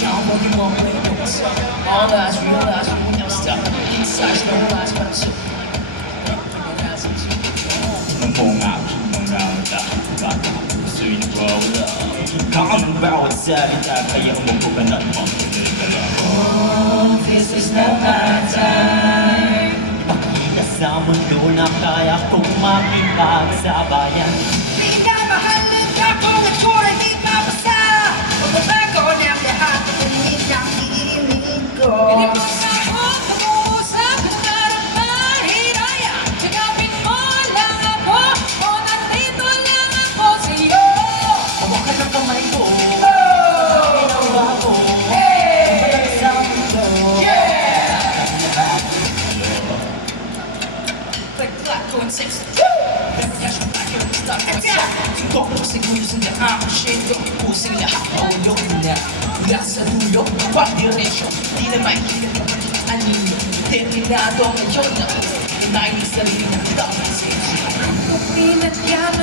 Shout what you want, play no what's up. All lies, real lies, we will never stop. Inside, no lies, but I'm so. mong out ng rata baka puso'y nagwawala ikaw ang bawat salita kaya umupukanan mo Oh, this is not my time. Pakita sa mundo na kaya kong makipagsabayan. Di ka mahalin ako at kulay di mapasa. Magbabago ng lahat ng panig ng hinihiling ko. Hindi mo na ako pag-uusap ng naramdaman hiraya. Sagapin mo lang ako o nandito lang ako sa'yo. Hawakan ang kamay ko, Oh! ginawa ko, Hey! sa mundo. Yeah! Like black going six. Pero cash mo tayo, start mag-stop. Ikaw mo siguro sa lahat ng shit ko. Pusing lahat na ulo na. Mula sa dulo, pag-diretsyo. Di na makikita ang ninyo. Terminado ngayon na. Inayin sarili ng dapat sa inyo. Ang pinagyan